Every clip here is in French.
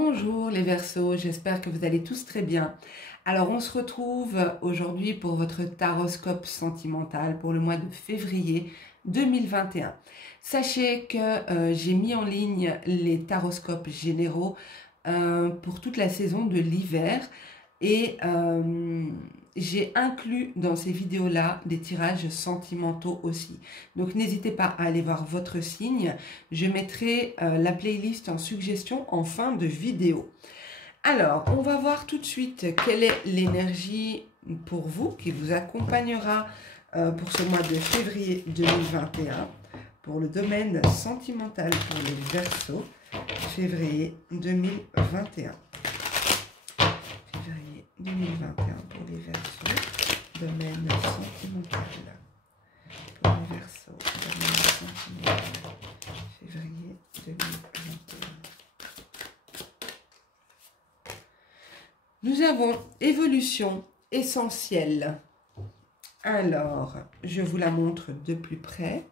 Bonjour les Verseaux, j'espère que vous allez tous très bien. Alors on se retrouve aujourd'hui pour votre taroscope sentimental pour le mois de février 2021. Sachez que j'ai mis en ligne les taroscopes généraux pour toute la saison de l'hiver et j'ai inclus dans ces vidéos-là des tirages sentimentaux aussi. Donc n'hésitez pas à aller voir votre signe. Je mettrai la playlist en suggestion en fin de vidéo. Alors, on va voir tout de suite quelle est l'énergie pour vous, qui vous accompagnera pour ce mois de février 2021, pour le domaine sentimental pour les Verseaux, février 2021. Février 2021 pour les Verseaux, domaine sentimental. Pour les Verseaux, domaine sentimental, février 2021. Nous avons évolution essentielle. Alors, je vous la montre de plus près.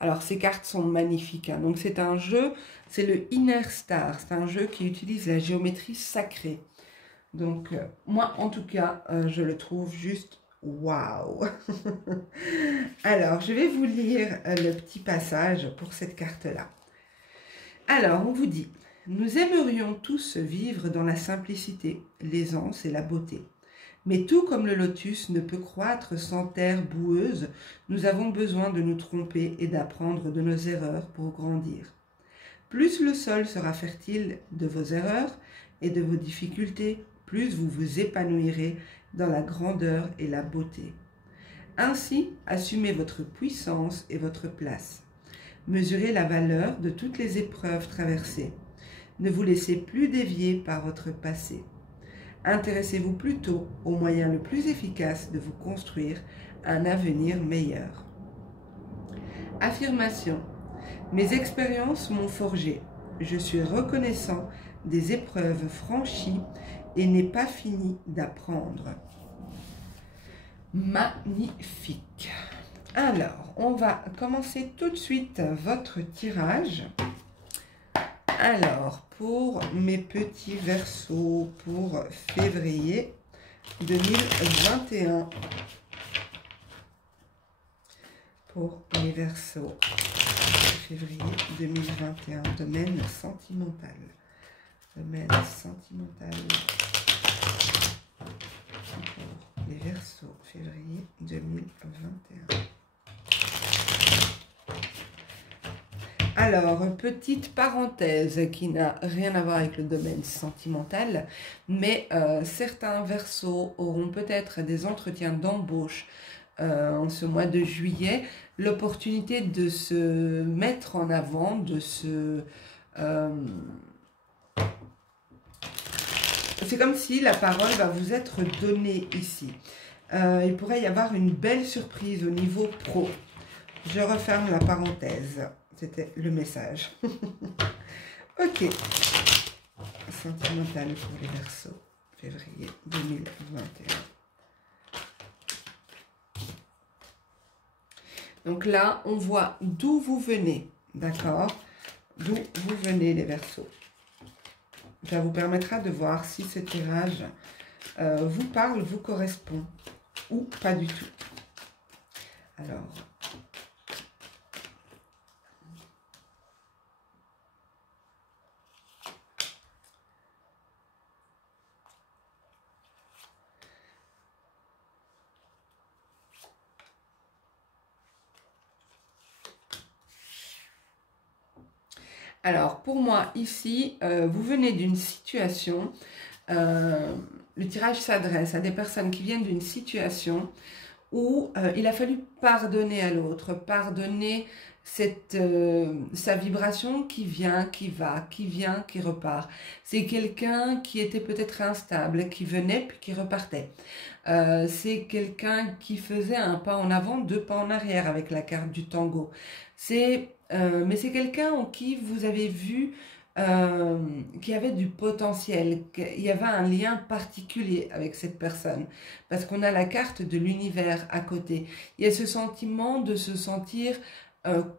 Alors, ces cartes sont magnifiques. Hein. Donc, c'est un jeu, c'est le Inner Star. C'est un jeu qui utilise la géométrie sacrée. Donc, moi, en tout cas, je le trouve juste waouh. Alors, je vais vous lire le petit passage pour cette carte-là. Alors, on vous dit... Nous aimerions tous vivre dans la simplicité, l'aisance et la beauté. Mais tout comme le lotus ne peut croître sans terre boueuse, nous avons besoin de nous tromper et d'apprendre de nos erreurs pour grandir. Plus le sol sera fertile de vos erreurs et de vos difficultés, plus vous vous épanouirez dans la grandeur et la beauté. Ainsi, assumez votre puissance et votre place. Mesurez la valeur de toutes les épreuves traversées. Ne vous laissez plus dévier par votre passé. Intéressez-vous plutôt au moyen le plus efficace de vous construire un avenir meilleur. Affirmation. Mes expériences m'ont forgé. Je suis reconnaissant des épreuves franchies et n'ai pas fini d'apprendre. Magnifique. Alors, on va commencer tout de suite votre tirage. Alors, pour mes petits Verseaux, pour février 2021, pour les Verseaux, février 2021, domaine sentimental, pour les Verseaux, février 2021. Alors, petite parenthèse qui n'a rien à voir avec le domaine sentimental, mais certains Verseaux auront peut-être des entretiens d'embauche en ce mois de juillet, l'opportunité de se mettre en avant, de se... c'est comme si la parole va vous être donnée ici. Il pourrait y avoir une belle surprise au niveau pro. Je referme la parenthèse. C'était le message. Ok. Sentimental pour les Verseaux, février 2021. Donc là, on voit d'où vous venez. D'accord? D'où vous venez, les Verseaux. Ça vous permettra de voir si ce tirage vous parle, vous correspond ou pas du tout. Alors... Alors, pour moi, ici, vous venez d'une situation, le tirage s'adresse à des personnes qui viennent d'une situation où il a fallu pardonner à l'autre, pardonner sa vibration qui vient, qui va, qui vient, qui repart. C'est quelqu'un qui était peut-être instable, qui venait puis qui repartait. C'est quelqu'un qui faisait un pas en avant, deux pas en arrière avec la carte du tango. Mais c'est quelqu'un en qui vous avez vu qui avait du potentiel, qu'il y avait un lien particulier avec cette personne. Parce qu'on a la carte de l'univers à côté. Il y a ce sentiment de se sentir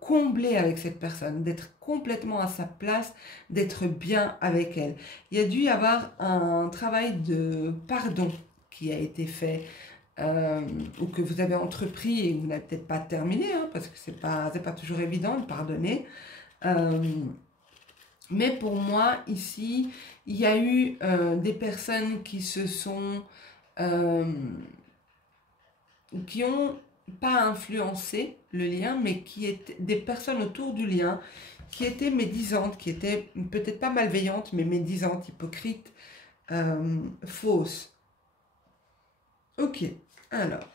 combler avec cette personne, d'être complètement à sa place, d'être bien avec elle. Il y a dû y avoir un travail de pardon qui a été fait, ou que vous avez entrepris et vous n'avez peut-être pas terminé, hein, parce que c'est pas toujours évident de pardonner. Mais pour moi, ici, il y a eu des personnes qui se sont... qui ont pas influencé le lien, mais qui étaient des personnes autour du lien qui étaient médisantes, qui étaient peut-être pas malveillantes, mais médisantes, hypocrites, fausses. Ok, alors.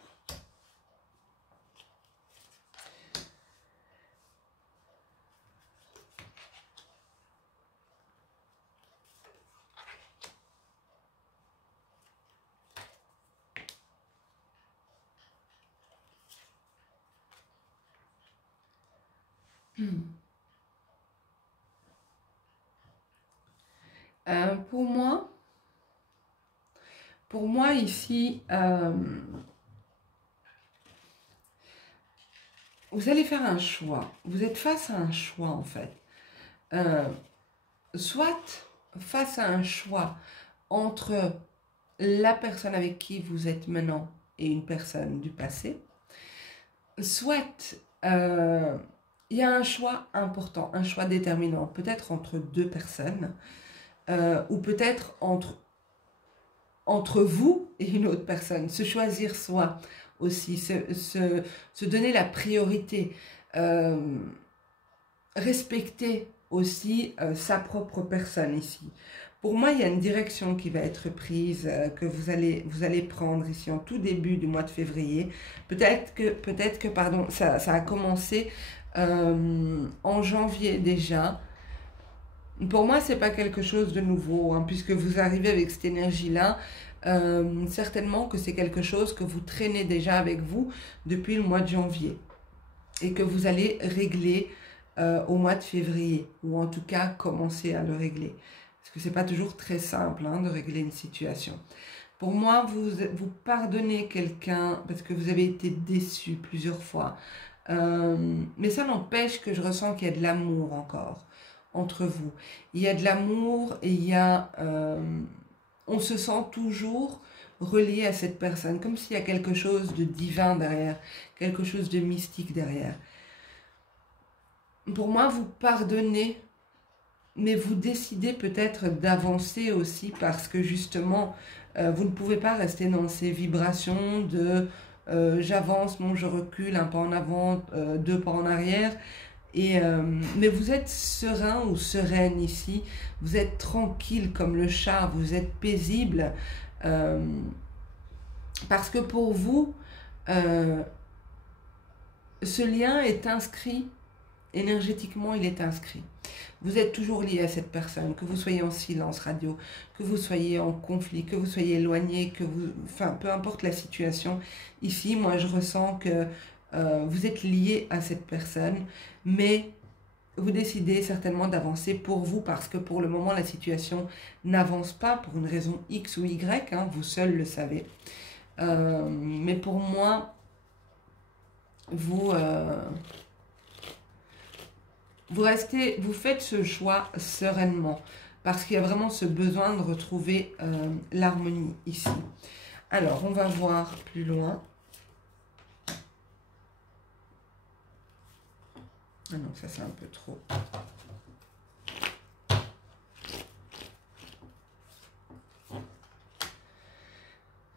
Pour moi ici, vous allez faire un choix. Vous êtes face à un choix en fait. Soit face à un choix entre la personne avec qui vous êtes maintenant et une personne du passé, soit il y a un choix important, un choix déterminant, peut-être entre deux personnes, ou peut-être entre vous et une autre personne. Se choisir soi aussi, se donner la priorité, respecter aussi sa propre personne ici. Pour moi, il y a une direction qui va être prise, que vous allez prendre ici en tout début du mois de février. Peut-être que pardon, ça a commencé en janvier déjà. Pour moi, c'est pas quelque chose de nouveau, hein, puisque vous arrivez avec cette énergie-là. Certainement que c'est quelque chose que vous traînez déjà avec vous depuis le mois de janvier et que vous allez régler au mois de février, ou en tout cas commencer à le régler. Parce que c'est pas toujours très simple hein, de régler une situation. Pour moi, vous pardonnez quelqu'un parce que vous avez été déçu plusieurs fois. Mais ça n'empêche que je ressens qu'il y a de l'amour encore entre vous. Il y a de l'amour et il y a... on se sent toujours relié à cette personne, comme s'il y a quelque chose de divin derrière, quelque chose de mystique derrière. Pour moi, vous pardonnez, mais vous décidez peut-être d'avancer aussi parce que justement, vous ne pouvez pas rester dans ces vibrations de j'avance, non, je recule, un pas en avant, deux pas en arrière. Mais vous êtes serein ou sereine ici, vous êtes tranquille comme le chat, vous êtes paisible, parce que pour vous, ce lien est inscrit, énergétiquement il est inscrit. Vous êtes toujours lié à cette personne, que vous soyez en silence radio, que vous soyez en conflit, que vous soyez éloigné, enfin peu importe la situation. Ici, moi je ressens que vous êtes lié à cette personne, mais vous décidez certainement d'avancer pour vous parce que pour le moment la situation n'avance pas pour une raison X ou Y, hein, vous seul le savez. Mais pour moi, vous faites ce choix sereinement parce qu'il y a vraiment ce besoin de retrouver l'harmonie ici. Alors, on va voir plus loin. Ah non, ça c'est un peu trop.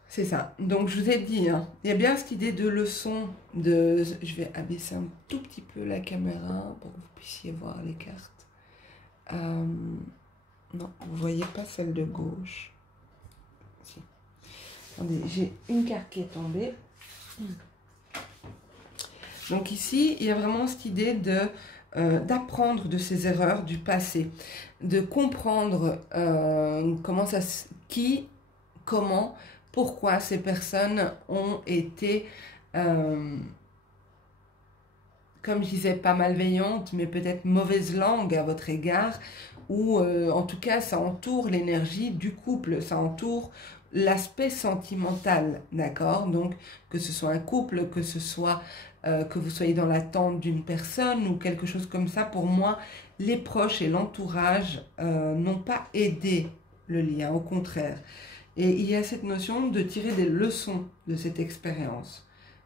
C'est ça. Donc je vous ai dit, hein, il y a bien cette idée de leçon. Je vais abaisser un tout petit peu la caméra pour que vous puissiez voir les cartes. Non, vous ne voyez pas celle de gauche. Si. Attendez, j'ai une carte qui est tombée. Donc ici, il y a vraiment cette idée d'apprendre de ses erreurs du passé, de comprendre comment, pourquoi ces personnes ont été, comme je disais, pas malveillantes, mais peut-être mauvaise langue à votre égard, ou en tout cas, ça entoure l'énergie du couple, ça entoure l'aspect sentimental, d'accord? Donc, que ce soit un couple, que ce soit que vous soyez dans l'attente d'une personne ou quelque chose comme ça. Pour moi, les proches et l'entourage n'ont pas aidé le lien, au contraire. Et il y a cette notion de tirer des leçons de cette expérience.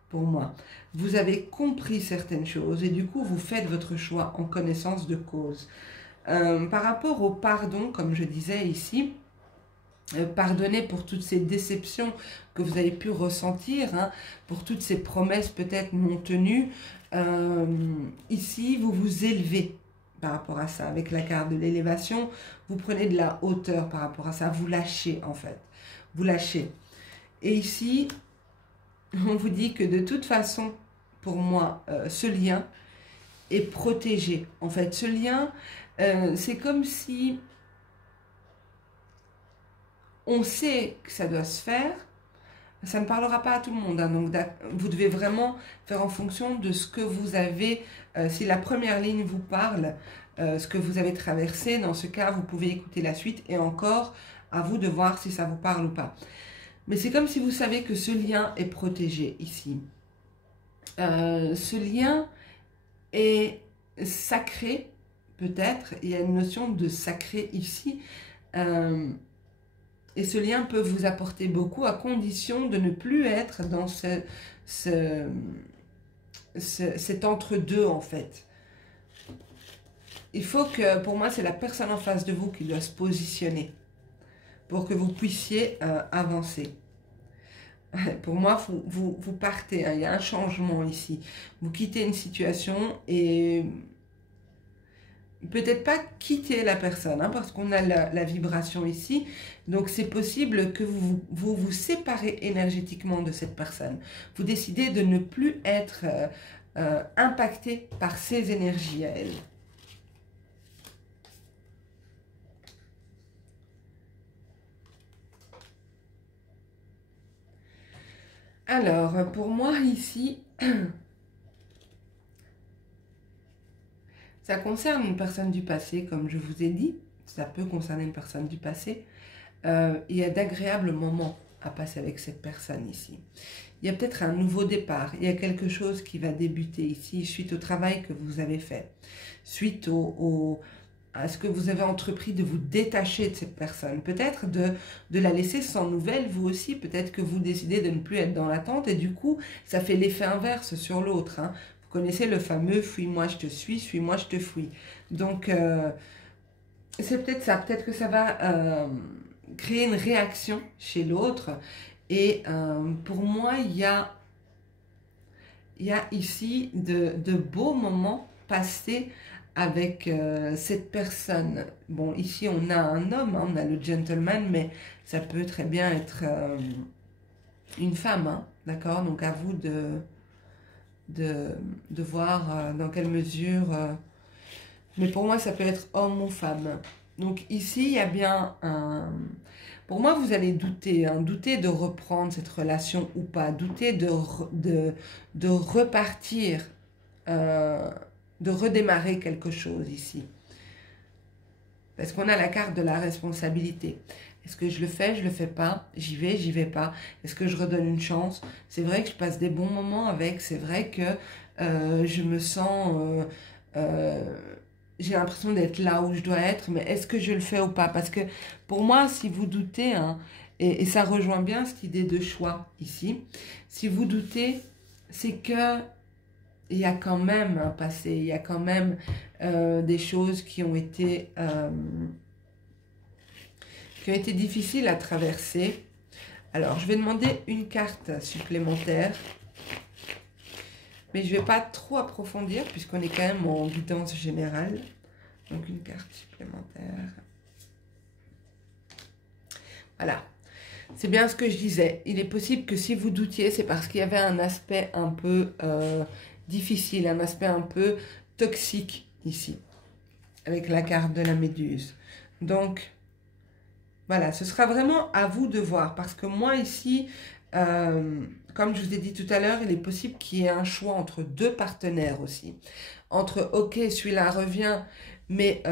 Pour moi, vous avez compris certaines choses et du coup, vous faites votre choix en connaissance de cause. Par rapport au pardon, comme je disais ici, pardonnez pour toutes ces déceptions que vous avez pu ressentir, hein, pour toutes ces promesses peut-être non tenues. Ici, vous vous élevez par rapport à ça. Avec la carte de l'élévation, vous prenez de la hauteur par rapport à ça. Vous lâchez en fait. Vous lâchez. Et ici, on vous dit que de toute façon, pour moi, ce lien est protégé. En fait, ce lien, c'est comme si on sait que ça doit se faire. Ça ne parlera pas à tout le monde. Hein, donc, vous devez vraiment faire en fonction de ce que vous avez. Si la première ligne vous parle, ce que vous avez traversé, dans ce cas, vous pouvez écouter la suite. Et encore, à vous de voir si ça vous parle ou pas. Mais c'est comme si vous savez que ce lien est protégé ici. Ce lien est sacré, peut-être. Il y a une notion de sacré ici. Et ce lien peut vous apporter beaucoup à condition de ne plus être dans cet entre-deux en fait. Il faut que, pour moi, c'est la personne en face de vous qui doit se positionner pour que vous puissiez avancer. Pour moi, vous partez, hein, il y a un changement ici. Vous quittez une situation et peut-être pas quitter la personne, hein, parce qu'on a la vibration ici. Donc, c'est possible que vous séparez énergétiquement de cette personne. Vous décidez de ne plus être impacté par ses énergies à elle. Alors, pour moi, ici, ça concerne une personne du passé, comme je vous ai dit. Ça peut concerner une personne du passé. Il y a d'agréables moments à passer avec cette personne ici. Il y a peut-être un nouveau départ. Il y a quelque chose qui va débuter ici suite au travail que vous avez fait. Suite à ce que vous avez entrepris de vous détacher de cette personne. Peut-être de la laisser sans nouvelles, vous aussi. Peut-être que vous décidez de ne plus être dans l'attente et du coup, ça fait l'effet inverse sur l'autre. Hein. Vous connaissez le fameux « fuis-moi, je te suis, suis-moi, je te fuis ». Donc, c'est peut-être ça. Peut-être que ça va créer une réaction chez l'autre. Et pour moi, il y a ici de beaux moments passés avec cette personne. Bon, ici, on a un homme, hein, on a le gentleman, mais ça peut très bien être une femme, hein, d'accord? Donc, à vous de voir dans quelle mesure... mais pour moi, ça peut être homme ou femme. Donc, ici, il y a bien un... Pour moi, vous allez douter, hein, douter de reprendre cette relation ou pas, douter de repartir, de redémarrer quelque chose ici. Parce qu'on a la carte de la responsabilité. Est-ce que je le fais, je le fais pas? J'y vais pas? Est-ce que je redonne une chance? C'est vrai que je passe des bons moments avec, c'est vrai que je me sens... j'ai l'impression d'être là où je dois être, mais est-ce que je le fais ou pas? Parce que pour moi, si vous doutez, hein, et ça rejoint bien cette idée de choix ici, si vous doutez, c'est que il y a quand même un passé, il y a quand même des choses qui ont été difficiles à traverser. Alors, je vais demander une carte supplémentaire. Mais je ne vais pas trop approfondir puisqu'on est quand même en guidance générale. Donc une carte supplémentaire. Voilà. C'est bien ce que je disais. Il est possible que si vous doutiez, c'est parce qu'il y avait un aspect un peu difficile, un aspect un peu toxique ici. Avec la carte de la méduse. Donc, voilà. Ce sera vraiment à vous de voir. Parce que moi ici... comme je vous ai dit tout à l'heure, il est possible qu'il y ait un choix entre deux partenaires aussi. Entre, ok, celui-là revient, mais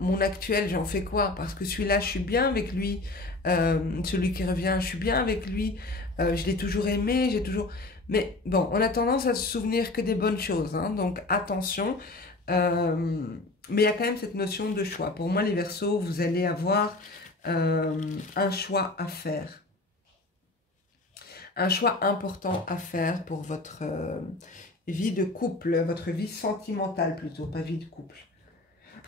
mon actuel, j'en fais quoi? Parce que celui-là, je suis bien avec lui. Celui qui revient, je suis bien avec lui. Je l'ai toujours aimé, j'ai toujours... Mais bon, on a tendance à se souvenir que des bonnes choses, hein, donc attention. Mais il y a quand même cette notion de choix. Pour moi, les Verseaux, vous allez avoir un choix à faire. Un choix important à faire pour votre vie de couple, votre vie sentimentale plutôt, pas vie de couple.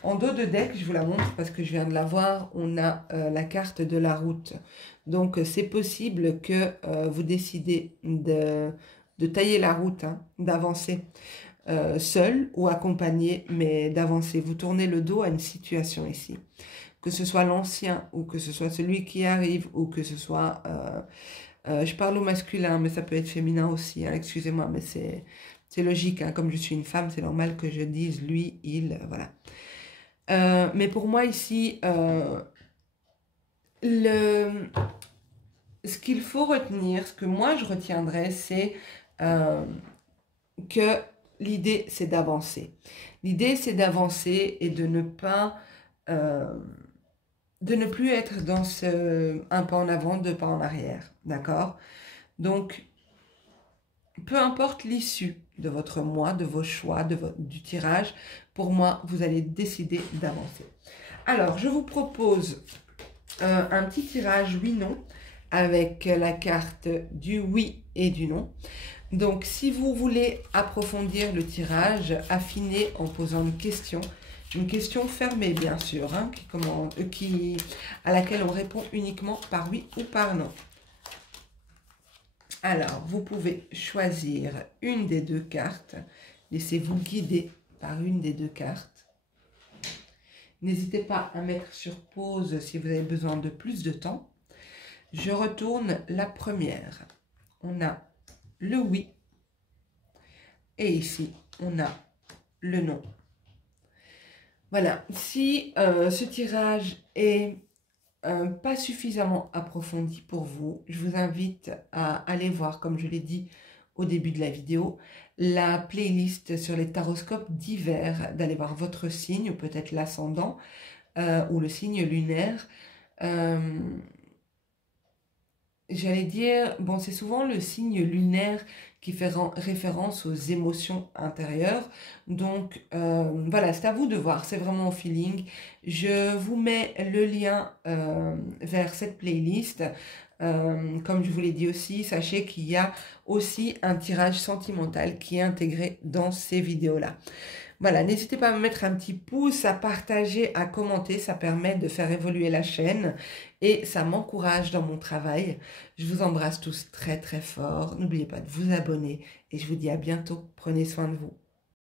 En dos de deck, je vous la montre parce que je viens de la voir, on a la carte de la route. Donc, c'est possible que vous décidez de tailler la route, hein, d'avancer seul ou accompagné, mais d'avancer. Vous tournez le dos à une situation ici. Que ce soit l'ancien ou que ce soit celui qui arrive ou que ce soit... je parle au masculin, mais ça peut être féminin aussi, hein, excusez-moi, mais c'est logique, hein, comme je suis une femme, c'est normal que je dise lui, il, voilà. Mais pour moi ici, ce qu'il faut retenir, ce que moi je retiendrai, c'est que l'idée c'est d'avancer. L'idée c'est d'avancer et de ne pas... de ne plus être dans un pas en avant, deux pas en arrière, d'accord? Donc, peu importe l'issue de votre mois, de vos choix, du tirage, pour moi, vous allez décider d'avancer. Alors, je vous propose un petit tirage oui-non avec la carte du oui et du non. Donc, si vous voulez approfondir le tirage, affiner en posant une question fermée bien sûr, hein, à laquelle on répond uniquement par oui ou par non. Alors, vous pouvez choisir une des deux cartes. Laissez-vous guider par une des deux cartes. N'hésitez pas à mettre sur pause si vous avez besoin de plus de temps. Je retourne la première. On a le oui. Et ici, on a le non. Voilà. Si ce tirage est pas suffisamment approfondi pour vous, je vous invite à aller voir, comme je l'ai dit au début de la vidéo, la playlist sur les taroscopes d'hiver, d'aller voir votre signe, ou peut-être l'ascendant, ou le signe lunaire. J'allais dire, bon, c'est souvent le signe lunaire qui fait référence aux émotions intérieures. Donc, voilà, c'est à vous de voir, c'est vraiment au feeling. Je vous mets le lien vers cette playlist. Comme je vous l'ai dit aussi, sachez qu'il y a aussi un tirage sentimental qui est intégré dans ces vidéos-là. Voilà, n'hésitez pas à me mettre un petit pouce, à partager, à commenter, ça permet de faire évoluer la chaîne et ça m'encourage dans mon travail. Je vous embrasse tous très très fort, n'oubliez pas de vous abonner et je vous dis à bientôt, prenez soin de vous.